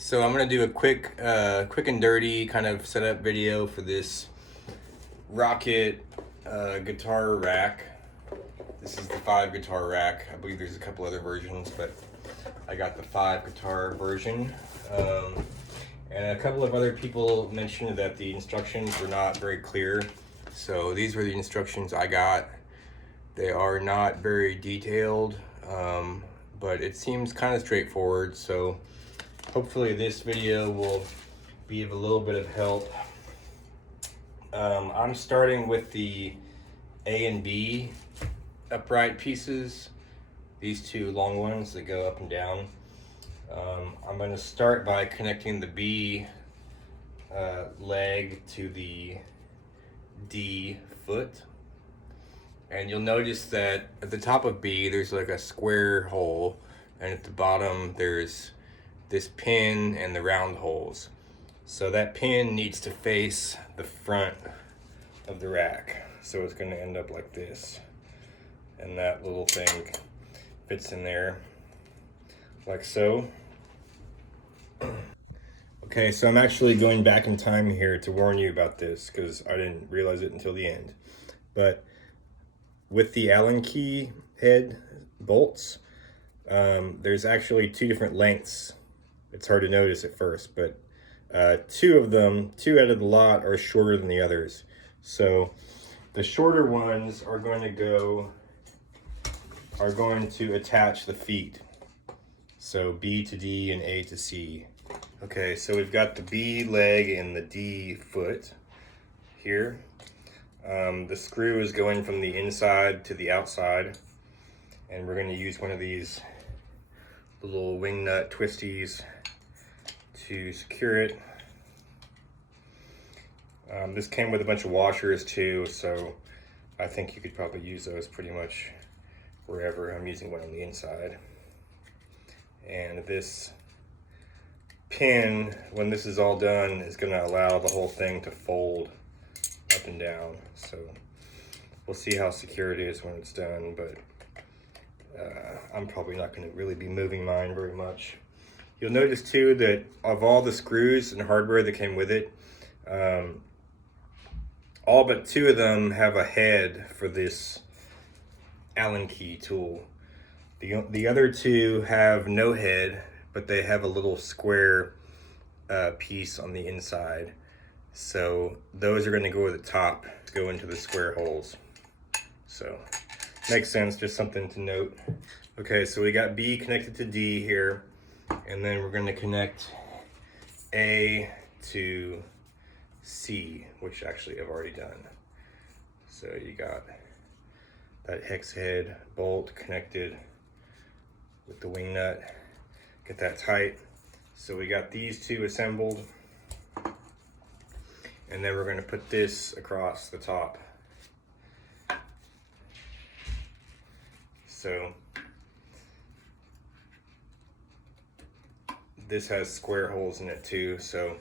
So I'm gonna do a quick and dirty kind of setup video for this Rok-It guitar rack. This is the 5 guitar rack. I believe there's a couple other versions, but I got the 5 guitar version. And a couple of other people mentioned that the instructions were not very clear. So these were the instructions I got. They are not very detailed, but it seems kind of straightforward. So hopefully this video will be of a little bit of help. I'm starting with the A and B upright pieces, these two long ones that go up and down. I'm going to start by connecting the B leg to the D foot. And you'll notice that at the top of B there's like a square hole, and at the bottom there's this pin and the round holes. So that pin needs to face the front of the rack. So it's going to end up like this. And that little thing fits in there like so. Okay, so I'm actually going back in time here to warn you about this because I didn't realize it until the end. But with the Allen key head bolts, there's actually 2 different lengths. It's hard to notice at first, but 2 out of the lot are shorter than the others. So the shorter ones are going to attach the feet. So B to D and A to C. Okay, so we've got the B leg and the D foot here. The screw is going from the inside to the outside, and we're going to use one of these little wing nut twisties to secure it. This came with a bunch of washers too, so I think you could probably use those pretty much wherever. I'm using one on the inside. And this pin, when this is all done, is going to allow the whole thing to fold up and down. So we'll see how secure it is when it's done, but I'm probably not going to really be moving mine very much. You'll notice too that of all the screws and hardware that came with it, all but 2 of them have a head for this Allen key tool. The other 2 have no head, but they have a little square piece on the inside. So those are going to go at the top, go into the square holes. So makes sense, just something to note. Okay, so we got B connected to D here, and then we're going to connect A to C, which actually I've already done. So you got that hex head bolt connected with the wing nut. Get that tight. So we got these 2 assembled, and then we're going to put this across the top. So this has square holes in it too, so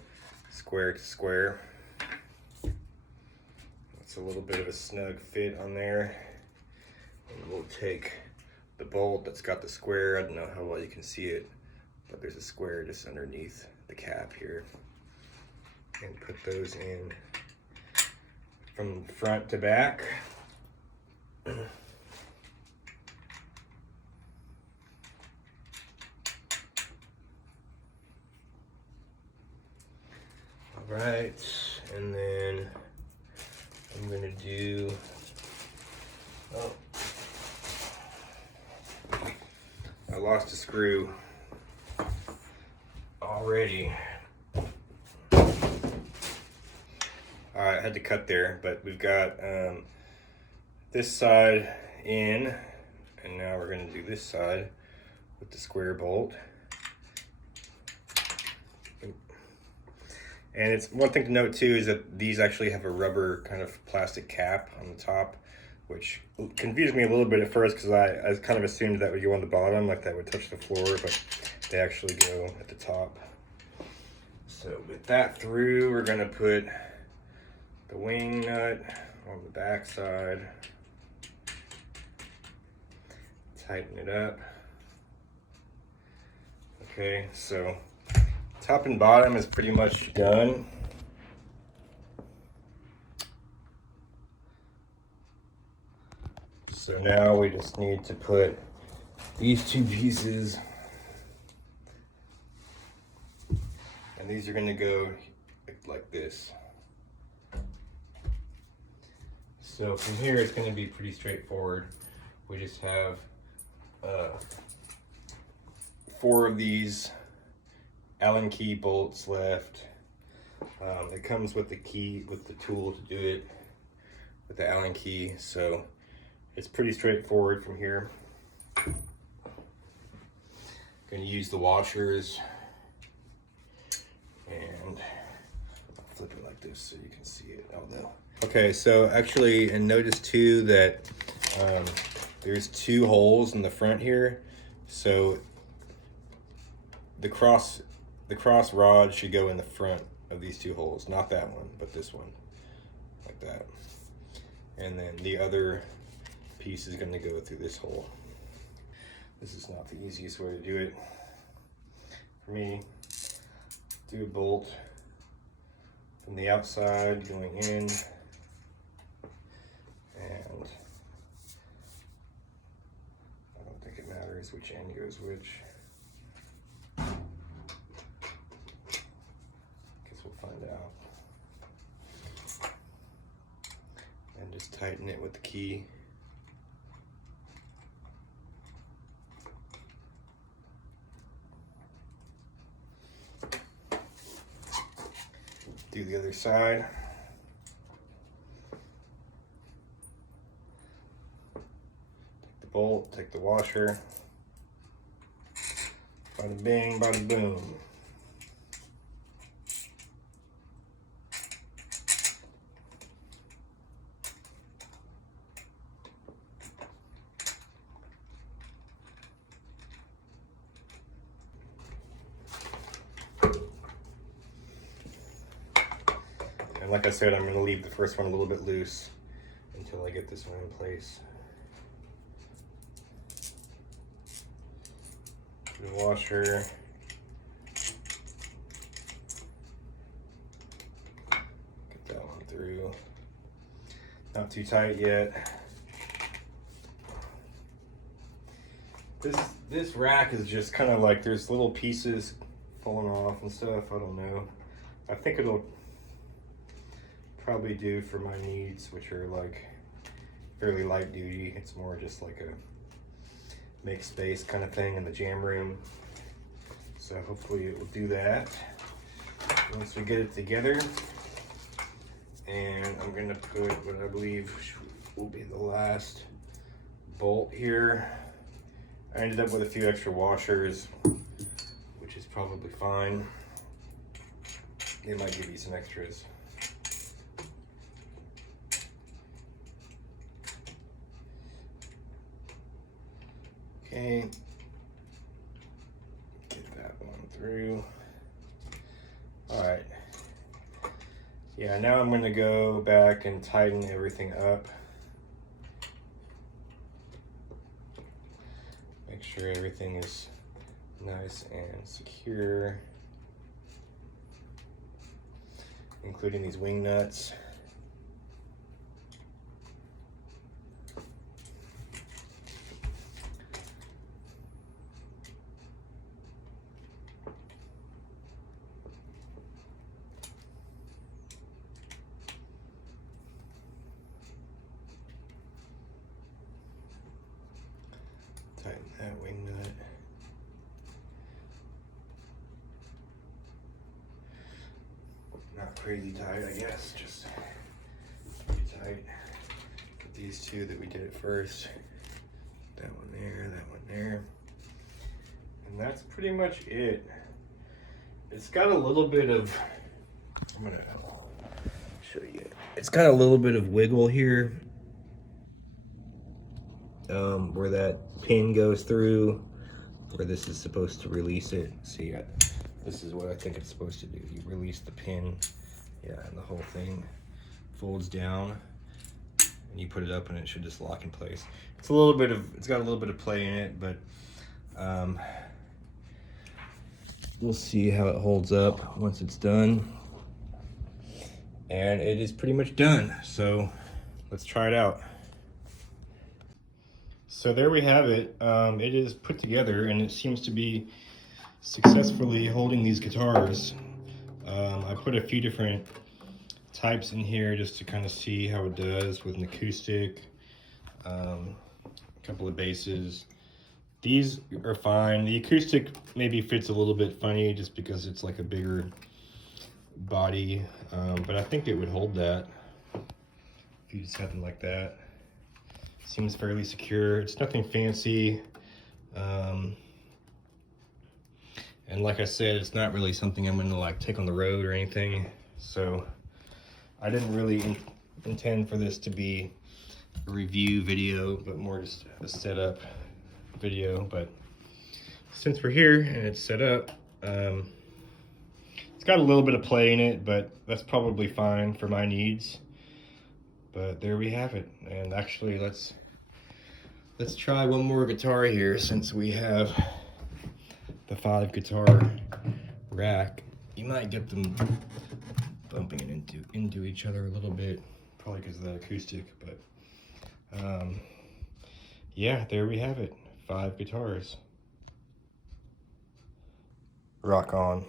square to square. It's a little bit of a snug fit on there. And we'll take the bolt that's got the square. I don't know how well you can see it, but there's a square just underneath the cap here. And put those in from front to back. All right, and then I'm gonna do, I lost a screw already. I had to cut there, but we've got this side in, and now we're going to do this side with the square bolt. And it's one thing to note too is that these actually have a rubber kind of plastic cap on the top, which confused me a little bit at first because I kind of assumed that would go on the bottom, like that would touch the floor, but they actually go at the top. So with that through, we're going to put the wing nut on the back side, tighten it up. Okay, so top and bottom is pretty much done. So now we just need to put these two pieces, and these are going to go like this. So from here it's going to be pretty straightforward. We just have 4 of these Allen key bolts left. It comes with the key, with the tool to do it, with the Allen key, so it's pretty straightforward from here. Going to use the washers, and I'll flip it like this so you can see it. Oh no. Okay, so actually, and notice too that there's 2 holes in the front here, so the cross rod should go in the front of these 2 holes, not that one, but this one, like that. And then the other piece is going to go through this hole. This is not the easiest way to do it. For me, do a bolt from the outside going in, and I don't think it matters which end goes which. Guess we'll find out. And just tighten it with the key. Do the other side. Take the bolt, take the washer. Bada bing, bada boom. And like I said, I'm going to leave the first one a little bit loose until I get this one in place. The washer. Get that one through. Not too tight yet. This rack is just kind of like there's little pieces falling off and stuff. I don't know. I think it'll probably do for my needs, which are like fairly light duty. It's more just like a make space kind of thing in the jam room. So hopefully it will do that once we get it together. And I'm gonna put what I believe will be the last bolt here. I ended up with a few extra washers, which is probably fine. They might give you some extras. Okay, get that one through. All right. Yeah, now I'm gonna go back and tighten everything up. Make sure everything is nice and secure, including these wing nuts. Tighten that wing nut. Not crazy tight, I guess, just pretty tight. Get these 2 that we did at first. That one there, that one there. And that's pretty much it. It's got a little bit of, I'm gonna show you. It's got a little bit of wiggle here. Where that pin goes through, where this is supposed to release it. See, this is what I think it's supposed to do. You release the pin, yeah, and the whole thing folds down, and you put it up, and it should just lock in place. It's got a little bit of play in it, but We'll see how it holds up once it's done. And it is pretty much done. So let's try it out. So there we have it. It is put together and it seems to be successfully holding these guitars. I put a few different types in here just to kind of see how it does with an acoustic, a couple of basses. These are fine. The acoustic maybe fits a little bit funny just because it's like a bigger body, but I think it would hold that if you just had them like that. Seems fairly secure. It's nothing fancy. And like I said, it's not really something I'm gonna like take on the road or anything. So I didn't really intend for this to be a review video, but more just a setup video. But since we're here and it's set up, it's got a little bit of play in it, but that's probably fine for my needs. But there we have it. And actually, let's try one more guitar here since we have the 5 guitar rack. You might get them bumping it into each other a little bit, probably because of that acoustic, but yeah, there we have it. 5 guitars. Rock on.